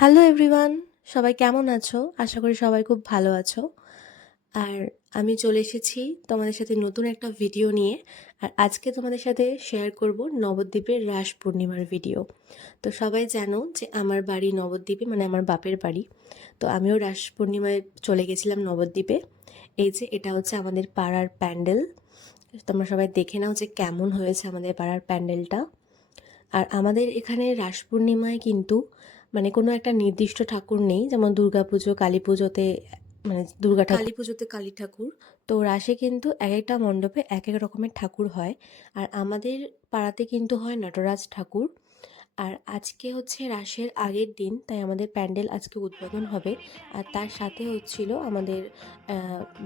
Hello everyone, সবাই কেমন আছো? আশা করি সবাই খুব ভালো আছো। আর আমি চলে এসেছি তোমাদের সাথে নতুন একটা ভিডিও নিয়ে। আর আজকে তোমাদের সাথে শেয়ার করব নবদ্বীপের রাস পূর্ণিমার ভিডিও। তো সবাই জানো যে আমার বাড়ি নবদ্বীপে, মানে আমার বাপের বাড়ি। তো আমিও রাস পূর্ণিমায় চলে গেছিলাম নবদ্বীপে। এই যে এটা হচ্ছে আমাদের পাড়ার প্যান্ডেল। তোমরা সবাই দেখে নাও যে কেমন হয়েছে আমাদের পাড়ার প্যান্ডেলটা। আর আমাদের এখানে রাস পূর্ণিমায় কিন্তু মানে কোনো একটা নির্দিষ্ট ঠাকুর নেই, যেমন দুর্গাপুজো, কালী পুজোতে মানে কালী পুজোতে কালী ঠাকুর। তো রাসে কিন্তু এক একটা মণ্ডপে এক এক রকমের ঠাকুর হয়। আর আমাদের পাড়াতে কিন্তু হয় নটরাজ ঠাকুর। আর আজকে হচ্ছে রাসের আগের দিন, তাই আমাদের প্যান্ডেল আজকে উদ্বোধন হবে। আর তার সাথে হচ্ছিল আমাদের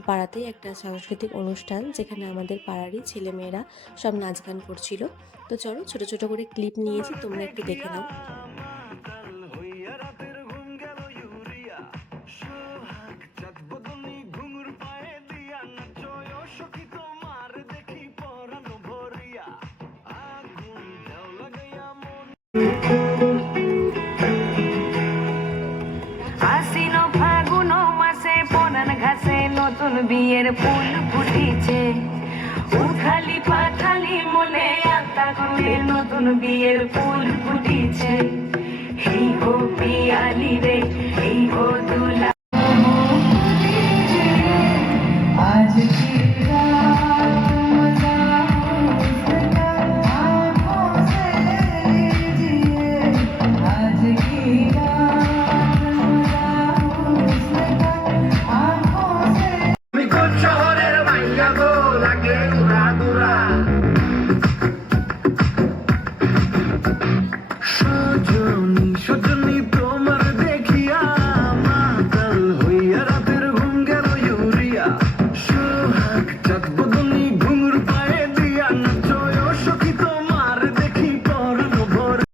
পাড়াতে একটা সাংস্কৃতিক অনুষ্ঠান, যেখানে আমাদের পাড়ারই ছেলেমেয়েরা সব নাচ গান করছিল। তো চলো ছোট ছোট করে ক্লিপ নিয়েছি, তোমরা একটু দেখে নাও। আশ্বিন ফাগুন মাসে পরান ঘাসে নতুন বিয়ের ফুল ফুটিছে। উথালি পাথালি মনে আত্মা করে নতুন বিয়ের ফুল ফুটিছে। এই গো পিয়ালি রে, এই গো দুলা। আজ কি রাত মজা उसका आँखों से लीजिए। आज की रात मजा उसका आँखों से। আমি কোন শহরের মাইয়া গো, লাগে উড়া দুরা সজনী সজনী তোমার দেখিয়া মাতাল হইয়া রাতের ঘুম গেল ইউরিয়া। সোহাগ চাঁদ বদনী ঘুঙুর পায়ে দিয়া নাচয় সখী তোমার দেখি পরাণ ভরে।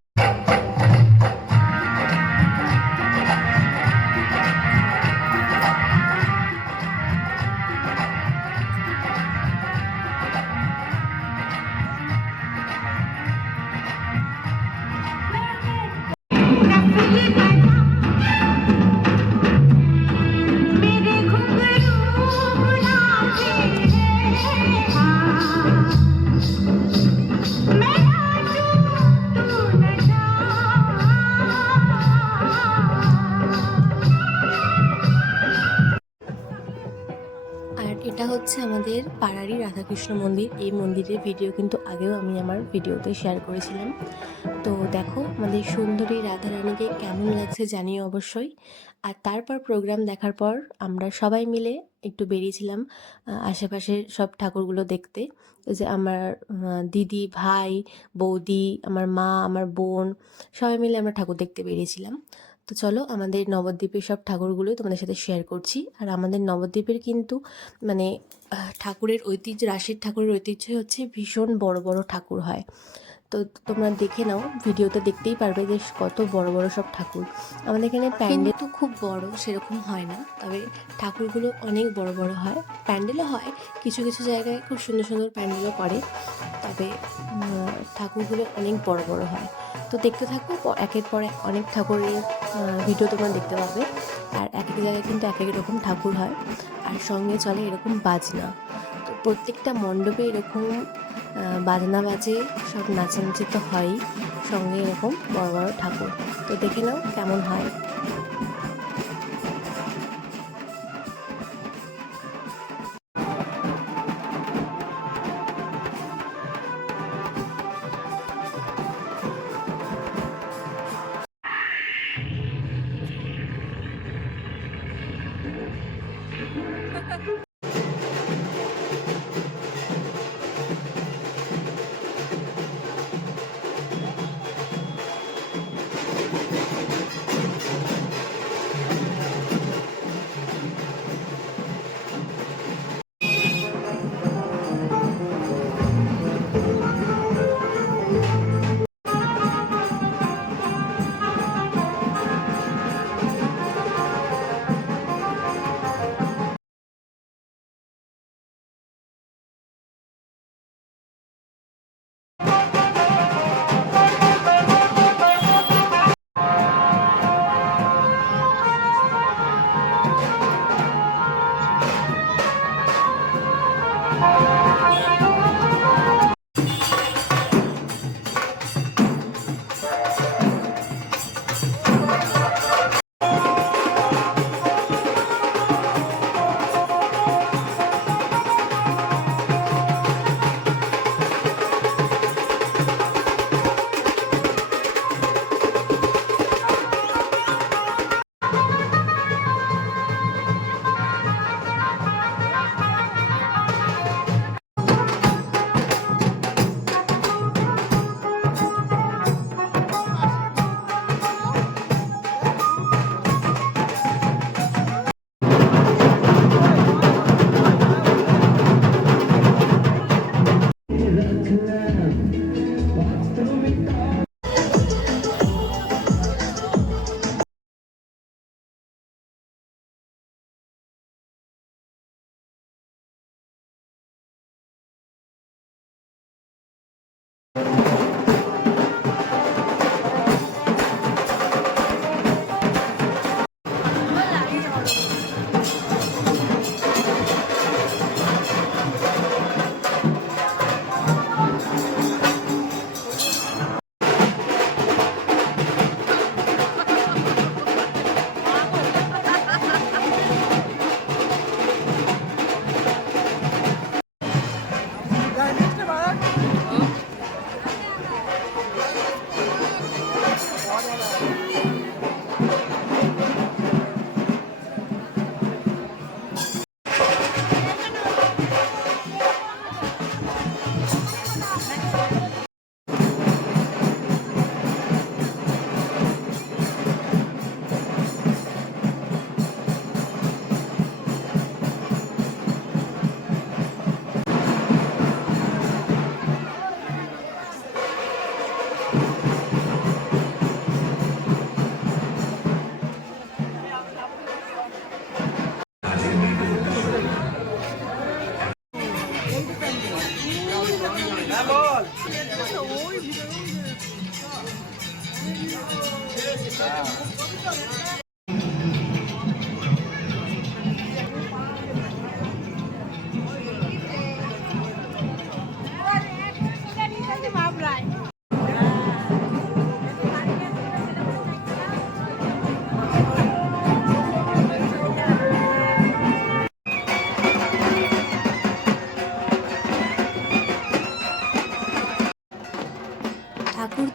मेरे घुंघरू बुलाते हैं हाँ। मैं नाचूं तू नचा। আর এটা হচ্ছে আমাদের পাড়ারই রাধাকৃষ্ণ মন্দির। এই মন্দিরের ভিডিও কিন্তু আগেও আমি আমার ভিডিওতে শেয়ার করেছিলাম। তো দেখো আমাদের সুন্দরী রাধারানীকে কেমন লাগছে জানিও অবশ্যই। আর তারপর প্রোগ্রাম দেখার পর আমরা সবাই মিলে একটু বেরিয়েছিলাম আশেপাশের সব ঠাকুরগুলো দেখতে। ওই যে আমার দিদি, ভাই, বৌদি, আমার মা, আমার বোন, সবাই মিলে আমরা ঠাকুর দেখতে বেরিয়েছিলাম। তো চলো আমাদের নবদ্বীপের সব ঠাকুরগুলোই তোমাদের সাথে শেয়ার করছি। আর আমাদের নবদ্বীপের কিন্তু মানে ঠাকুরের ঐতিহ্য, রাসের ঠাকুরের ঐতিহ্যই হচ্ছে ভীষণ বড় বড় ঠাকুর হয়। তো তোমরা দেখে নাও, ভিডিওতে দেখতেই পারবে যে কত বড় বড় সব ঠাকুর। আমাদের এখানে প্যান্ডেল তো খুব বড় সেরকম হয় না, তবে ঠাকুরগুলো অনেক বড় বড় হয়। প্যান্ডেলও হয়, কিছু কিছু জায়গায় খুব সুন্দর সুন্দর প্যান্ডেলও করে, তবে ঠাকুরগুলো অনেক বড় বড় হয়। তো দেখতে থাকো, একের পর এক অনেক ঠাকুরের ভিডিও তোমরা দেখতে পাবে। আর এক এক জায়গায় কিন্তু এক এক রকম ঠাকুর হয়, আর সঙ্গে চলে এরকম বাজনা। তো প্রত্যেকটা মণ্ডপে এরকম বাজনা বাজে, সব নাচানাচি তো হয়ই, সঙ্গে এরকম বড় বড় ঠাকুর। তো দেখে নাও কেমন হয়।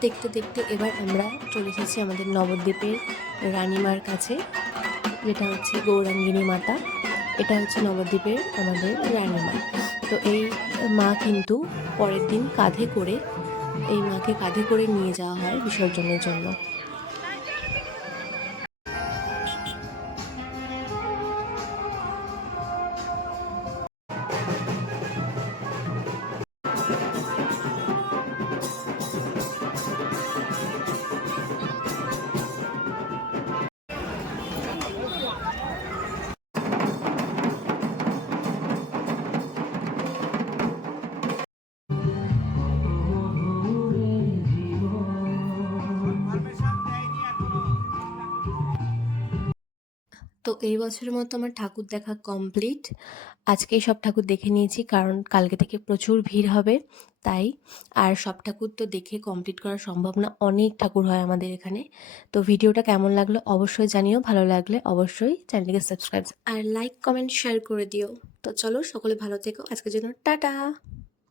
দেখতে দেখতে এবার আমরা চলে এসেছি আমাদের নবদ্বীপের রানীমার কাছে, যেটা হচ্ছে গৌরাঙ্গিনী মাতা। এটা হচ্ছে নবদ্বীপের আমাদের রানীমা। তো এই মা কিন্তু পরের দিন কাঁধে করে, এই মাকে কাঁধে করে নিয়ে যাওয়া হয় বিসর্জনের জন্য। তো এই বছরের মতো আমার ঠাকুর দেখা কমপ্লিট। আজকেই সব ঠাকুর দেখে নিয়েছি, কারণ কালকে থেকে প্রচুর ভিড় হবে তাই। আর সব ঠাকুর তো দেখে কমপ্লিট করা সম্ভব না, অনেক ঠাকুর হয় আমাদের এখানে। তো ভিডিওটা কেমন লাগলো অবশ্যই জানিও, ভালো লাগলে অবশ্যই চ্যানেলটিকে সাবস্ক্রাইব আর লাইক কমেন্ট শেয়ার করে দিও। তো চলো সকলে ভালো থেকো, আজকের জন্য টাটা।